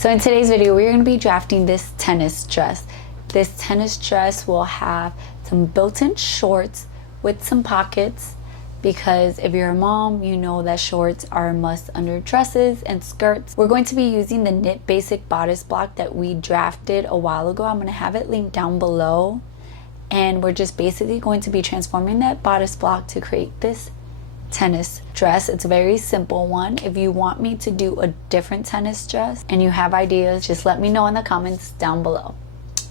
So in today's video, we're going to be drafting this tennis dress. This tennis dress will have some built-in shorts with some pockets, because if you're a mom, you know that shorts are a must under dresses and skirts. We're going to be using the knit basic bodice block that we drafted a while ago. I'm going to have it linked down below, and we're just basically going to be transforming that bodice block to create this tennis dress. It's a very simple one. If you want me to do a different tennis dress and you have ideas, just let me know in the comments down below.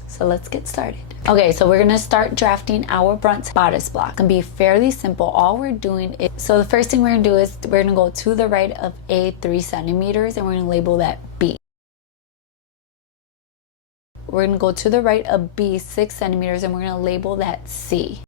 So let's get started. Okay, so we're gonna start drafting our front bodice block. It's gonna be fairly simple. All we're doing is, so the first thing we're gonna do is we're gonna go to the right of A 3 centimeters and we're gonna label that B. We're gonna go to the right of B 6 centimeters and we're gonna label that C.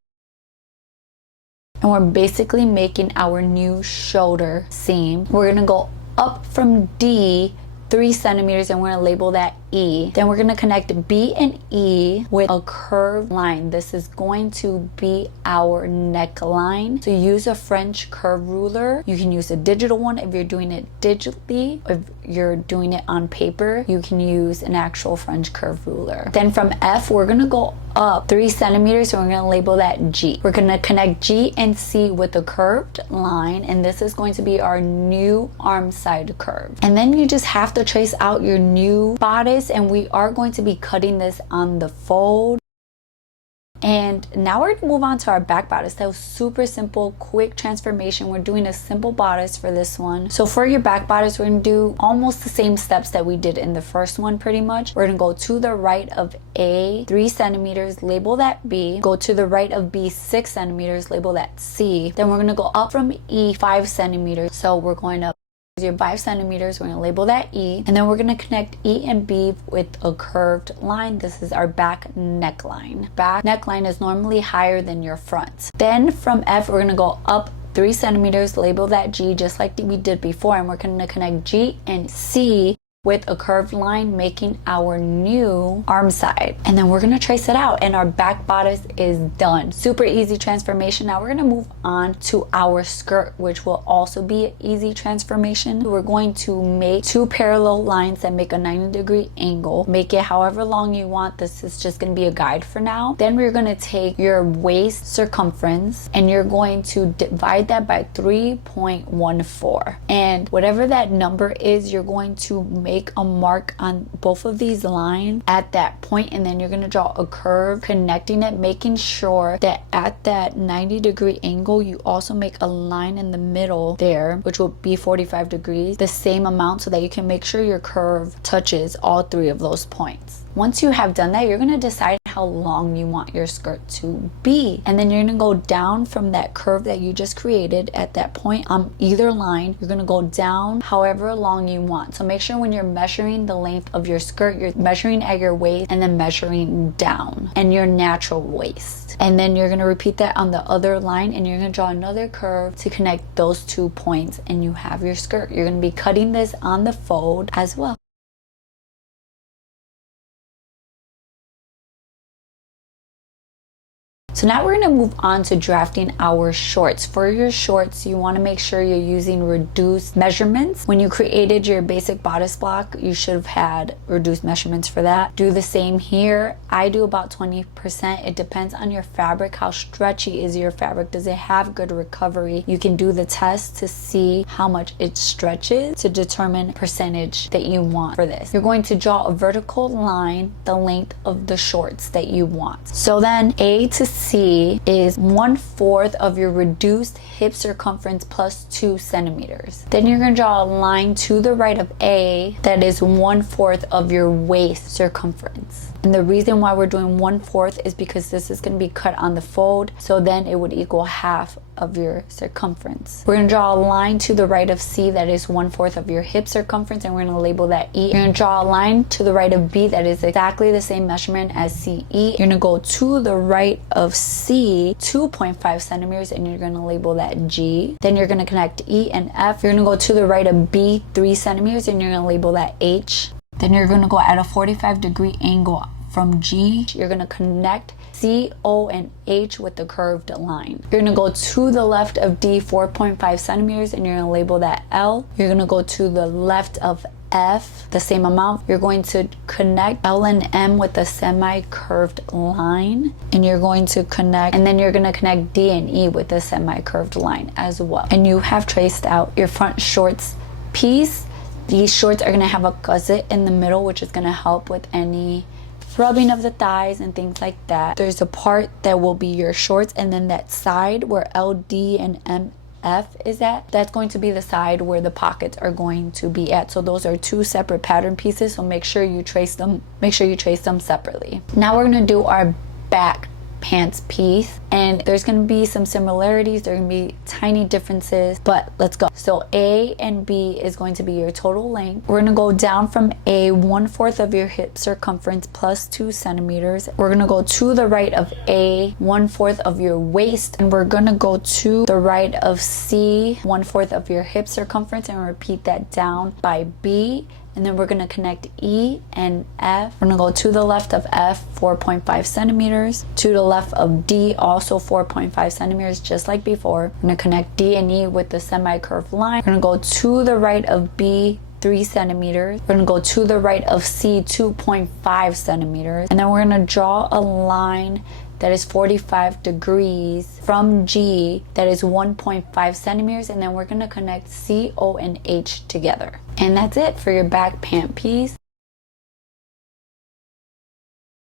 And we're basically making our new shoulder seam. We're gonna go up from D 3 centimeters and we're gonna label that E. Then we're gonna connect B and E with a curved line. This is going to be our neckline. So use a French curve ruler. You can use a digital one if you're doing it digitally. If you're doing it on paper, you can use an actual French curve ruler. Then from F, we're gonna go up 3 centimeters, so we're gonna label that G. We're gonna connect G and C with a curved line, and this is going to be our new arm side curve. And then you just have to trace out your new bodice, and we are going to be cutting this on the fold. And now we're gonna move on to our back bodice. That was super simple, quick transformation. We're doing a simple bodice for this one. So for your back bodice, we're gonna do almost the same steps that we did in the first one pretty much. We're gonna go to the right of A 3 centimeters, label that B. Go to the right of B 6 centimeters, label that C. Then we're gonna go up from E 5 centimeters. So we're going up your 5 centimeters, we're going to label that E, and then we're going to connect E and B with a curved line. This is our back neckline. Back neckline is normally higher than your front. Then from F, we're going to go up 3 centimeters, label that G just like we did before, and we're going to connect G and C with a curved line, making our new arm side. And then we're gonna trace it out and our back bodice is done. Super easy transformation. Now we're gonna move on to our skirt, which will also be an easy transformation. We're going to make 2 parallel lines that make a 90-degree angle. Make it however long you want. This is just gonna be a guide for now. Then we're gonna take your waist circumference and you're going to divide that by 3.14. And whatever that number is, you're going to make a mark on both of these lines at that point, and then you're going to draw a curve connecting it, making sure that at that 90-degree angle you also make a line in the middle there, which will be 45 degrees, the same amount, so that you can make sure your curve touches all 3 of those points. Once you have done that, you're going to decide how long you want your skirt to be, and then you're going to go down from that curve that you just created at that point on either line. You're going to go down however long you want. So make sure when you're measuring the length of your skirt, you're measuring at your waist and then measuring down and your natural waist. And then you're going to repeat that on the other line, and you're going to draw another curve to connect those 2 points, and you have your skirt. You're going to be cutting this on the fold as well. So now we're going to move on to drafting our shorts. For your shorts, you want to make sure you're using reduced measurements. When you created your basic bodice block, you should have had reduced measurements for that. Do the same here. I do about 20%. It depends on your fabric. How stretchy is your fabric? Does it have good recovery? You can do the test to see how much it stretches to determine percentage that you want for this. You're going to draw a vertical line the length of the shorts that you want. So then A to C is 1/4 of your reduced hip circumference plus 2 centimeters. Then you're going to draw a line to the right of A that is 1/4 of your waist circumference. And the reason why we're doing 1/4 is because this is going to be cut on the fold, so then it would equal half of your circumference. We're going to draw a line to the right of C that is 1/4 of your hip circumference, and we're going to label that E. You're going to draw a line to the right of B that is exactly the same measurement as CE. You're going to go to the right of C 2.5 centimeters, and you're going to label that G. Then you're going to connect E and F. You're going to go to the right of B 3 centimeters, and you're going to label that H. Then you're going to go at a 45-degree angle from G. You're going to connect C, O, and H with the curved line. You're going to go to the left of D 4.5 centimeters, and you're going to label that L. You're going to go to the left of F, the same amount. You're going to connect L and M with a semi-curved line, and you're going to connect, and then you're going to connect D and E with a semi-curved line as well. And you have traced out your front shorts piece. These shorts are going to have a gusset in the middle, which is going to help with any rubbing of the thighs and things like that. There's a part that will be your shorts, and then that side where LD and MF is at, that's going to be the side where the pockets are going to be at. So those are two separate pattern pieces, so make sure you trace them separately. Now we're going to do our back pants piece, and there's going to be some similarities, there are going to be tiny differences, but let's go. So A and B is going to be your total length. We're going to go down from A 1/4 of your hip circumference plus 2 centimeters. We're going to go to the right of A 1/4 of your waist, and we're going to go to the right of C 1/4 of your hip circumference, and repeat that down by B. And then we're going to connect E and F. We're going to go to the left of F 4.5 centimeters, to the left of D also 4.5 centimeters, just like before. We're going to connect D and E with the semi-curved line. We're going to go to the right of B 3 centimeters. We're going to go to the right of C 2.5 centimeters. And then we're going to draw a line that is 45 degrees from G that is 1.5 centimeters, and then we're going to connect C, O, and H together. And that's it for your back pant piece.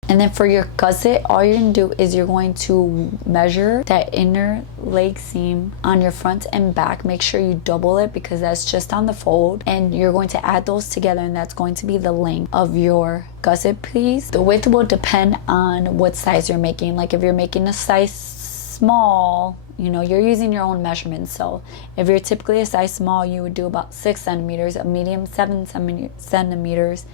And then for your gusset, all you're going to do is you're going to measure that inner leg seam on your front and back. Make sure you double it because that's just on the fold. And you're going to add those together, and that's going to be the length of your gusset piece. The width will depend on what size you're making. Like if you're making a size small, you know, you're using your own measurements. So if you're typically a size small, you would do about 6 centimeters, a medium 7 centimeters,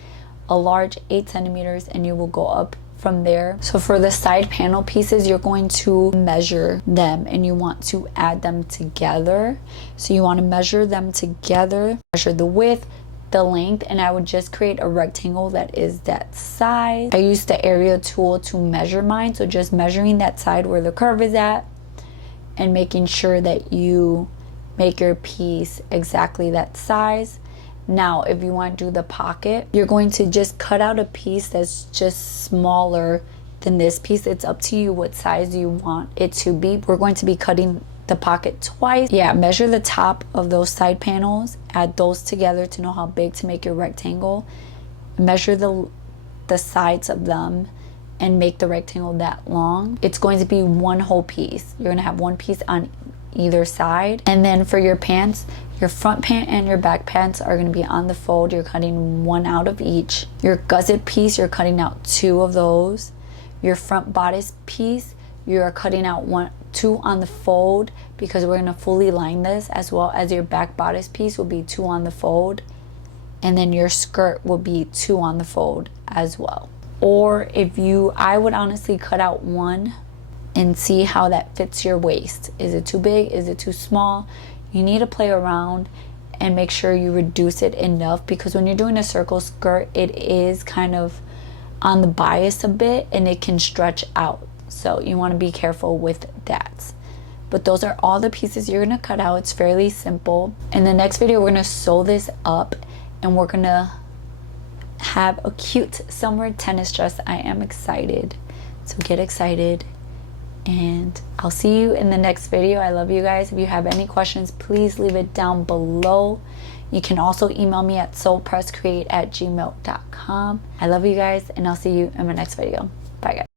a large 8 centimeters, and you will go up from there. So for the side panel pieces, you're going to measure them and you want to add them together. So you want to measure them together, measure the width, the length, and I would just create a rectangle that is that size. I used the area tool to measure mine, so just measuring that side where the curve is at and making sure that you make your piece exactly that size. Now, if you want to do the pocket, you're going to just cut out a piece that's just smaller than this piece. It's up to you what size you want it to be. We're going to be cutting the pocket twice. Yeah, measure the top of those side panels, add those together to know how big to make your rectangle. Measure the sides of them and make the rectangle that long. It's going to be one whole piece. You're going to have one piece on either side. And then for your pants, your front pant and your back pants are going to be on the fold. You're cutting one out of each. Your gusset piece, you're cutting out 2 of those. Your front bodice piece, you're cutting out 2 on the fold because we're going to fully line this, as well as your back bodice piece will be 2 on the fold. And then your skirt will be 2 on the fold as well. Or I would honestly cut out 1 and see how that fits your waist. Is it too big? Is it too small? You need to play around and make sure you reduce it enough, because when you're doing a circle skirt, it is kind of on the bias a bit and it can stretch out. So you want to be careful with that. But those are all the pieces you're going to cut out. It's fairly simple. In the next video, we're going to sew this up and we're going to have a cute summer tennis dress. I am excited. So get excited. And I'll see you in the next video. I love you guys. If you have any questions, please leave it down below. You can also email me at soulpresscreate@gmail.com. I love you guys, and I'll see you in my next video. Bye, guys.